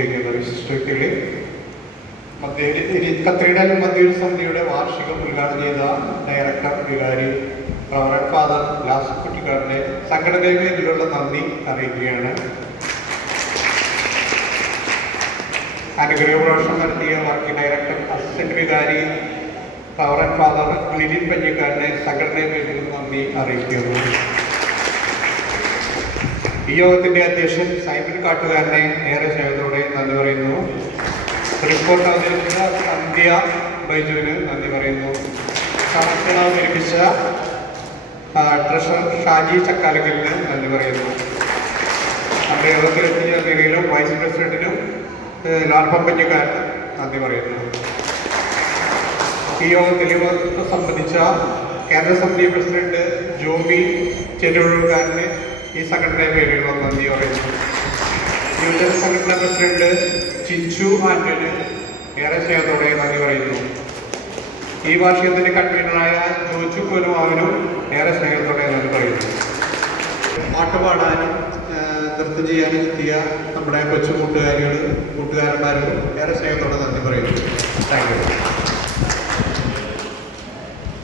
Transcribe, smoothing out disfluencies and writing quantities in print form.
ചെയ്യുന്ന വിശിഷ്ട വ്യക്തികളെ കത്തീഡ്രൽ മധ്യ സമിതിയുടെ വാർഷികം ഉദ്ഘാടനം ചെയ്ത ഡയറക്ടർ വികാരി റവറൻഡ് ഫാദർ ലാസ് കുട്ടിക്കാരനെ സംഘടനയുടെ പേരിലുള്ള നന്ദി അറിയിക്കുകയാണ്. അനുഗ്രഹ പ്രഭാഷണം നടത്തിയ വർക്കിംഗ് ഡയറക്ടർ അസിസ്റ്റന്റ് വികാരി റവറൻഡ് ഫാദർ ലിനിൻ പഞ്ഞിക്കാരനെ സംഘടനയുടെ പേരിൽ നന്ദി അറിയിക്കുന്നു. ഈ യോഗത്തിന്റെ അധ്യക്ഷൻ സൈമൺ കാട്ടുകാരനെ ഏറെ സ്നേഹത്തോടെ നന്ദി പറയുന്നു. റിപ്പോർട്ട് അവതരിപ്പിച്ച സന്ധ്യ ബൈജുവിന് നന്ദി പറയുന്നു. കണക്കുകൾ അവതരിപ്പിച്ച ട്രഷറർ ഷാജി ചക്കാലക്കലിന് നന്ദി പറയുന്നു. നമ്മുടെ യോഗത്തിലെത്തിയ നിലയിലും വൈസ് പ്രസിഡന്റിനും ലാൽപ്പഞ്ഞക്കാരന് നന്ദി പറയുന്നു. ഈ യോഗത്തിൽ സംബന്ധിച്ച കേന്ദ്ര സമിതി പ്രസിഡന്റ് ജോബി ചെറുകാരന് ഈ സംഘടനയുടെ പേരിലുള്ള നന്ദി പറയുന്നു. യുവജന സംഘടനാ പ്രസിഡന്റ് ചിഞ്ചു ആന്റണിന് ഏറെ സ്നേഹത്തോടെ നന്ദി പറയുന്നു. ഈ വാർഷികത്തിന്റെ കൺവീനറായ ജോജു കൊനുമാവിനും ഏറെ സ്നേഹത്തോടെ നന്ദി പറയുന്നു. പാട്ടുപാടാനും നൃത്തം ചെയ്യാനും എത്തിയ നമ്മുടെ കൊച്ചു കൂട്ടുകാരന്മാരും ഏറെ സ്നേഹത്തോടെ നന്ദി പറയുന്നു. Thank you.